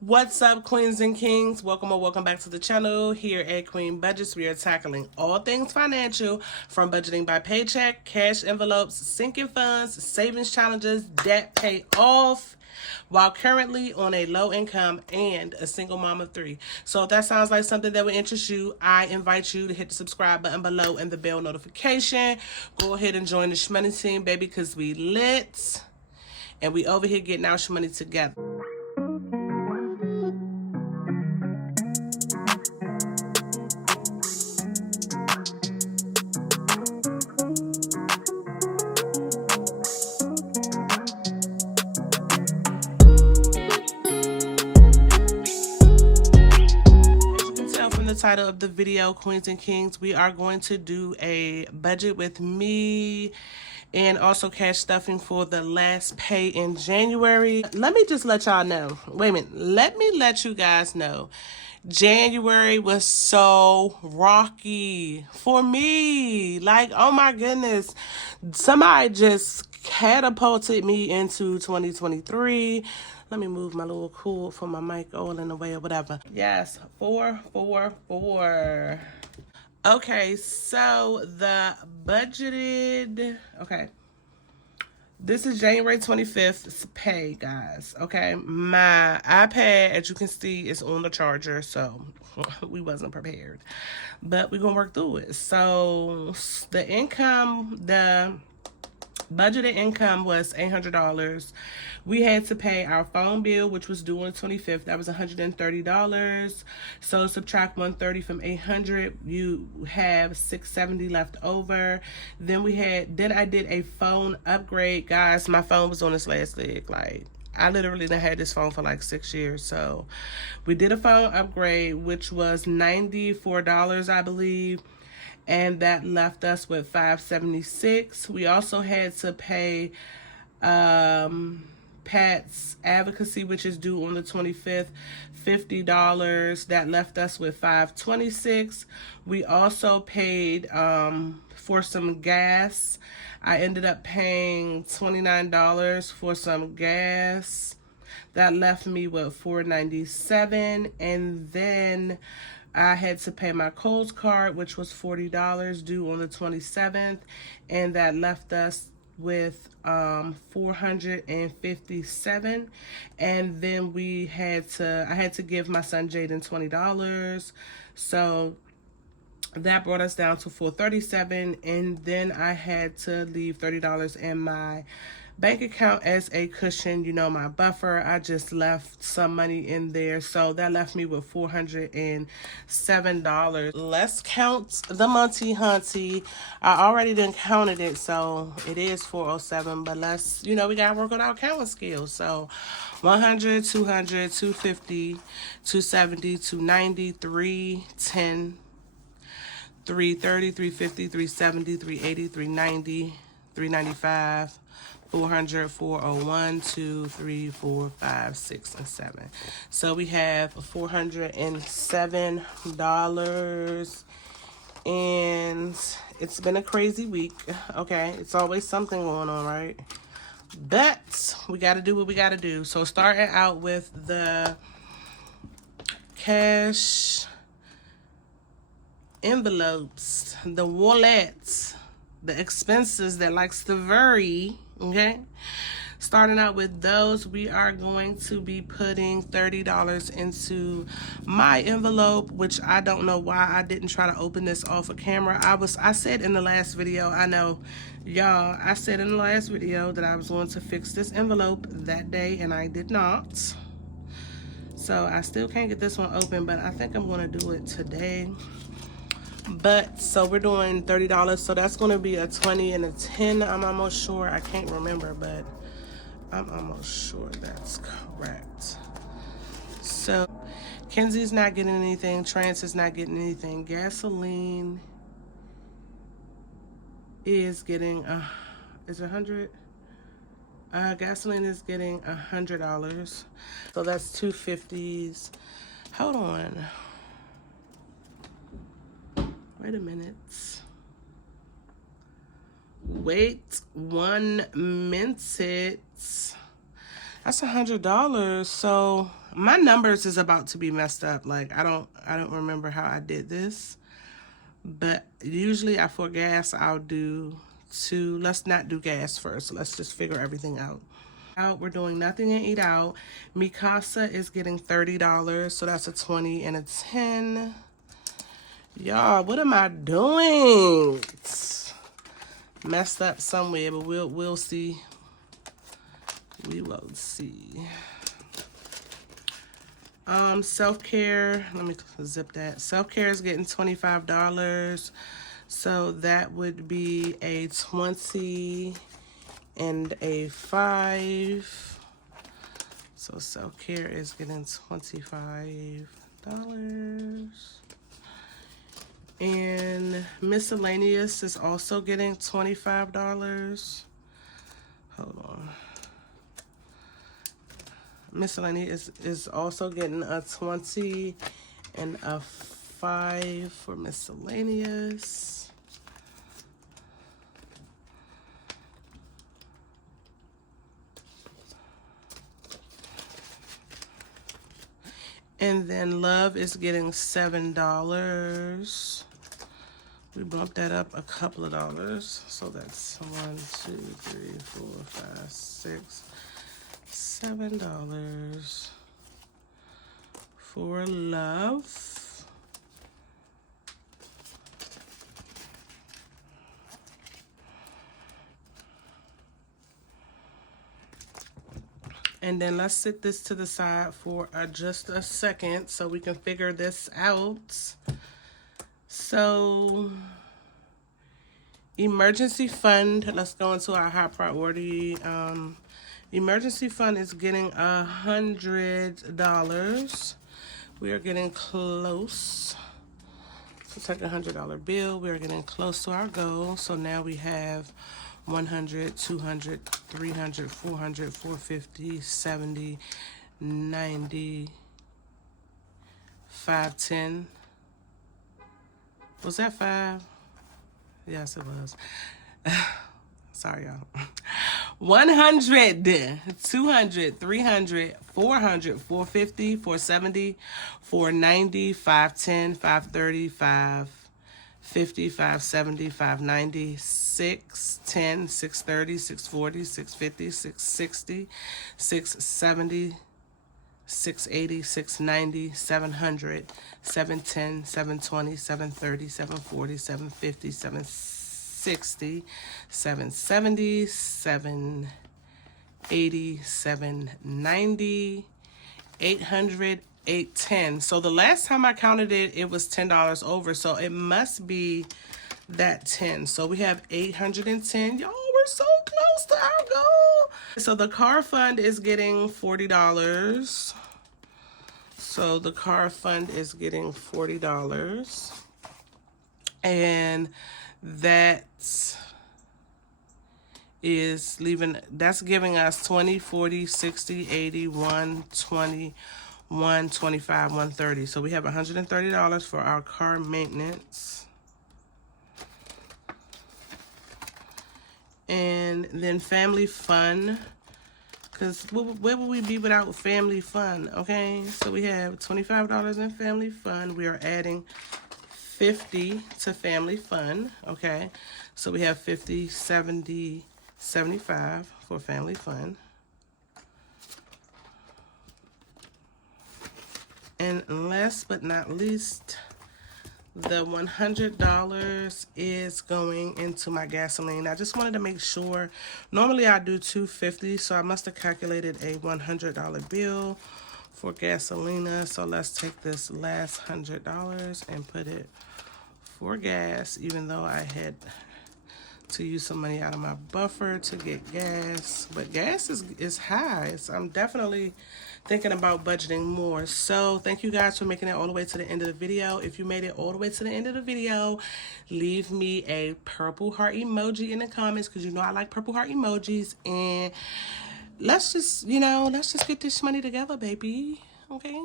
What's up, queens and kings? Welcome or welcome back to the channel. Here at Queen Budgets, we are tackling all things financial, from budgeting by paycheck, cash envelopes, sinking funds, savings challenges, debt pay off, while currently on a low income and a single mom of three. So if that sounds like something that would interest you, I invite you to hit the subscribe button below and the bell notification. Go ahead and join the Shmoney team, baby, because we lit and we over here getting our shmoney together. The title of the video, Queens and Kings, we are going to do a budget with me and also cash stuffing for the last pay in January. Let me just let y'all know. Wait a minute. Let me let you guys know. January was so rocky for me. Like, oh my goodness. Somebody just catapulted me into 2023. Let me move my little cord for my mic all in the way or whatever. Yes, 444. Okay, so the budgeted, okay. This is January 25th pay, guys. Okay, my iPad, as you can see, is on the charger, so we wasn't prepared. But we're going to work through it. So the income, the budgeted income was $800. We had to pay our phone bill, which was due on the 25th. That was $130. So subtract 130 from 800, you have 670 left over. Then I did a phone upgrade, guys. My phone was on its last leg. Like, I literally done had this phone for like 6 years. So we did a phone upgrade, which was $94, I believe. And that left us with $576. We also had to pay Pat's advocacy, which is due on the 25th, $50. That left us with $526. We also paid for some gas. I ended up paying $29 for some gas. That left me with $497. And then I had to pay my Kohl's card, which was $40 due on the 27th, and that left us with $457. And then I had to give my son Jaden $20. So that brought us down to $437, and then I had to leave $30 in my bank account as a cushion, my buffer. I just left some money in there, so that left me with $407. Let's count the monty hunty. I already done counted it, so it is 407, but let's, we gotta work on our counting skills. So 100, 200, 250, 270, 290, 310, 330, 350, 370, 380, 390, 395, 400, 401, 2, 3, 4, 5, 6, and 7. So we have $407, and it's been a crazy week. Okay, it's always something going on, right? But we got to do what we got to do. So starting out with the cash envelopes, the wallets, the expenses that likes to vary. Okay, starting out with those, we are going to be putting $30 into my envelope, which I don't know why I didn't try to open this off of camera. I said in the last video, I know y'all, I said in the last video that I was going to fix this envelope that day, and I did not. So I still can't get this one open, but I think I'm going to do it today. But so we're doing $30, so that's going to be a 20 and a 10. I'm almost sure. I can't remember, but I'm almost sure that's correct. So Kenzie's not getting anything. Trance is not getting anything. Gasoline is getting is it 100? Gasoline is getting $100. So that's 250s. Hold on. Wait a minute. Wait 1 minute. That's $100. So My numbers is about to be messed up. Like I don't remember how I did this. But usually for gas I'll do 2. Let's not do gas first. Let's just figure everything out. We're doing nothing and eat out. Mikasa is getting $30, so that's a 20 and a 10. Y'all, what am I doing? Messed up somewhere, but we'll see. We will see. Self-care, let me zip that. Self-care is getting $25. So that would be a 20 and a 5. So self-care is getting $25. And miscellaneous is also getting $25. Hold on. Miscellaneous is also getting a 20 and a 5 for miscellaneous. And then love is getting $7. We bumped that up a couple of dollars. So that's 1, 2, 3, 4, 5, 6, $7 for love. And then let's sit this to the side for just a second so we can figure this out. So, emergency fund, let's go into our high priority. Emergency fund is getting $100. We are getting close. So take a $100 bill. We are getting close to our goal. So now we have 100, 200, 300, 400, 450, 70, 90, 510. Was that 5? Yes, it was. Sorry, y'all. 100, 200, 300, 400, 450, 470, 490, 510, 530, 550, 570, 590, 610, 630, 640, 650, 660, 670, 680, 690, 700, 710, 720, 730, 740, 750, 760, 770, 780, 790, 800, 810. So the last time I counted it, it was $10 over. So it must be that 10. So we have 810. Y'all, we're so close to our goal. So the car fund is getting $40. So the car fund is getting $40. And that is that's giving us 20, 40, 60, 80, 120, 125, 130. So we have $130 for our car maintenance. And then family fun, because where would we be without family fun? Okay, so we have $25 in family fun. We are adding 50 to family fun. Okay, so we have 50, 70, 75 for family fun. And last but not least, the $100 is going into my gasoline. I just wanted to make sure. Normally I do $250, so I must have calculated a $100 bill for gasolina. So let's take this last $100 and put it for gas, even though I had to use some money out of my buffer to get gas. But gas is high, so I'm definitely thinking about budgeting more. So thank you guys for making it all the way to the end of the video. If you made it all the way to the end of the video, leave me a purple heart emoji in the comments, because you know I like purple heart emojis. And let's just get this money together, baby. Okay.